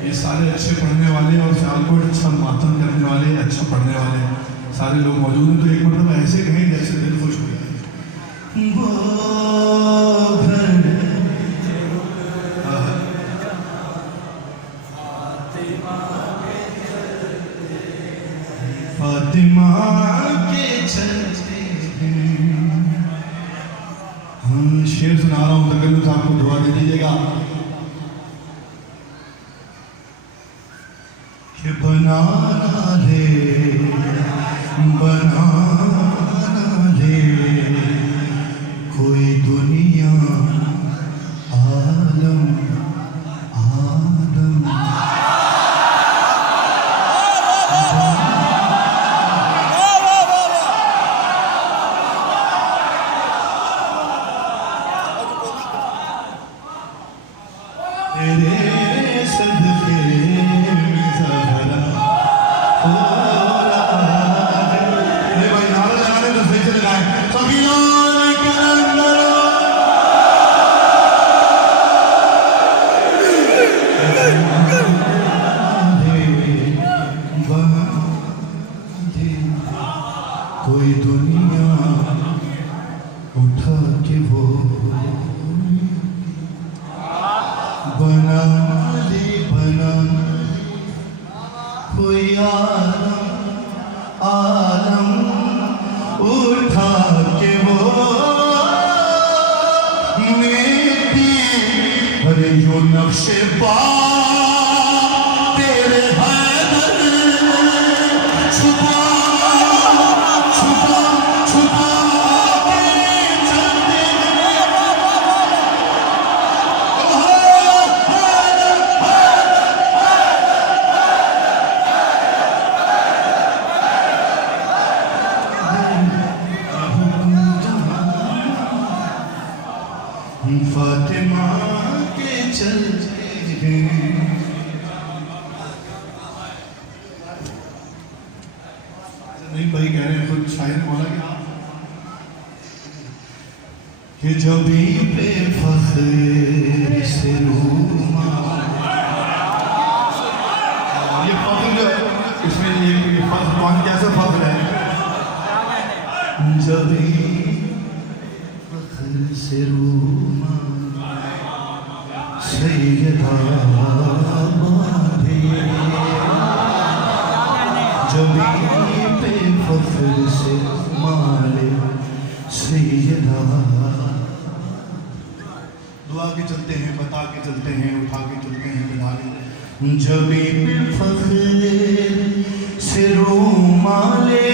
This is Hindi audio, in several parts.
ये सारे अच्छे पढ़ने वाले और सियालकोट अच्छा मातम करने वाले, अच्छा पढ़ने वाले सारे लोग मौजूद हैं। तो एक मतलब ऐसे कहें जैसे दिल खुश हो जाए। फातिमा के चलते हम शेर सुना रहा हूँ, तकल्लुफ़ साहब को दुआ दे दीजिएगा कि बनाना ले कोई दुनिया आलम आलम तेरे सदके कोई दुनिया उठा के वो बना दे बना कोई आलम आलम उठा के वो मेरी अरे जो नक्शे पा तेरे हैदर छुपा फातिमा के चलते हैं। नहीं भाई कह रहे हैं खुद शायर बोला कि जब पे फख्र से रूमा ये फख्र जो इसमें ये फख्र कौन कैसे फख्र है जब फख्र से रूमा सैयदा जब पे फख्र से माले सैयदा दुआ के चलते हैं, बता के चलते हैं, उठा के चलते हैं, बिठा के जब पे फख्र से रूमाले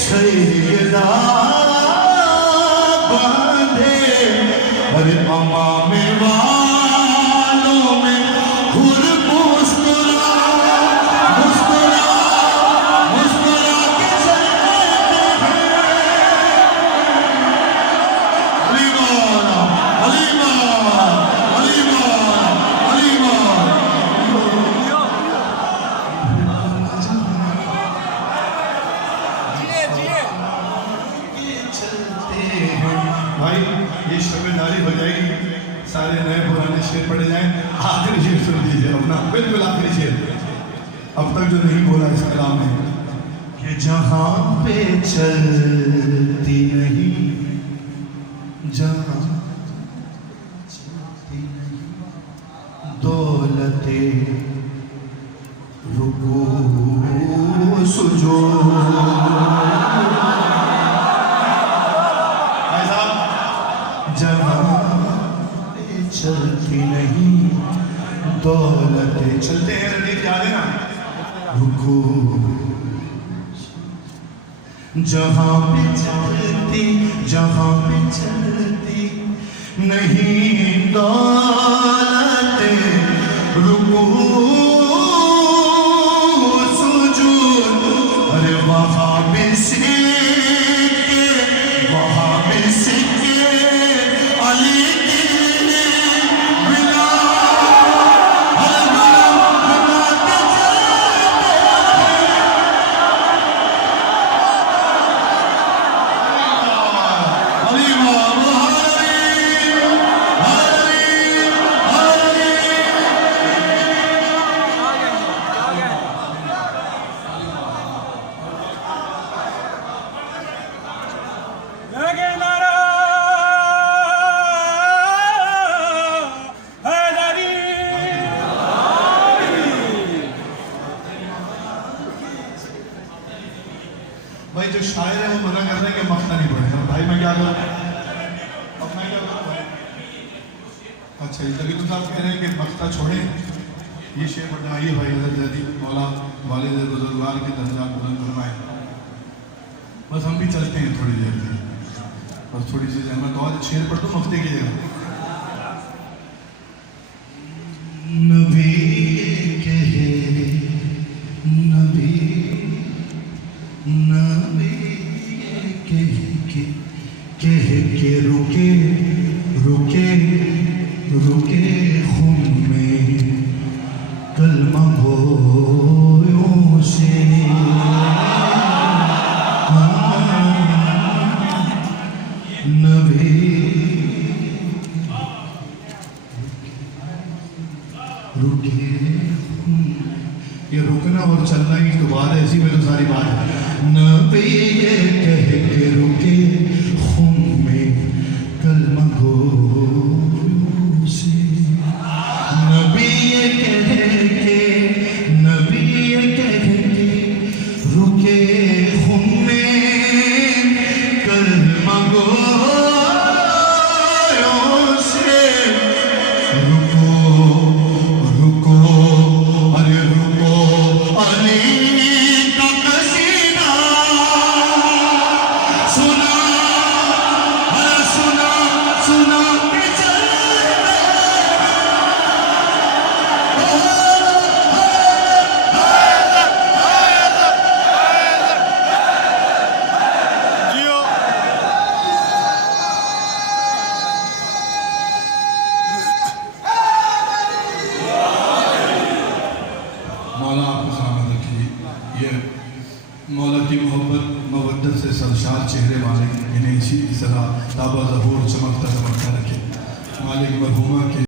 सैयदा बांधे अरे अम्मा में वालों में खुद मुस्कुरा मुस्कुरा मुस्कुरा के चलते हैं। अलीमा अलीमा अलीमा भाई ये शर्मदारी हो जाएगी, सारे नए पुराने शेर पढ़े जाएं। आखिरी शेर सुन लीजिए अपना, बिल्कुल आखिरी शेर अब तक जो नहीं बोला इस कलाम में कि जहां पे चलती नहीं जहां चलती नहीं दौलते रुकू सुजूद दौलत चलते हैं रंजीत याद है ना रुको जहां पे चलती नहीं दौलत रुको सुजूद अरे वहां भी सिक्के अली भाई जो शायर है वो मना कर रहे हैं कि मख्ता नहीं पड़ेगा भाई मैं क्या करूँ अब मैं क्या करूँ अच्छा तभी तुम साहब कह रहे हैं कि मख्ता छोड़े ये शेर बढ़ाइए भाई जदी मौला वालिद बुजुर्गवार के दर्जा बुलंद फरमाए बस हम भी चलते हैं थोड़ी देर में बस थोड़ी सी जहमत और शेर पढ़ दो मख्ते की जगह नबी कह के रुके खून में कलमा होयों से नबी रुके ये रुकना और चलना ही तो बात है इसी में तो सारी बात है नबी ये कह के रुके खून में कलमा होयों से नबी ये कह के रुके खून में कलमा होयों से रुको अरे रुको अली का कसीदा सुना के चल मौला आपको सलामत रखिए ये मौला की मोहब्बत मवद्दत से सरशार चेहरे वाले इन्हें इसी तरह ताबा ज़हूर चमकता रखे मालिक मरहुमा के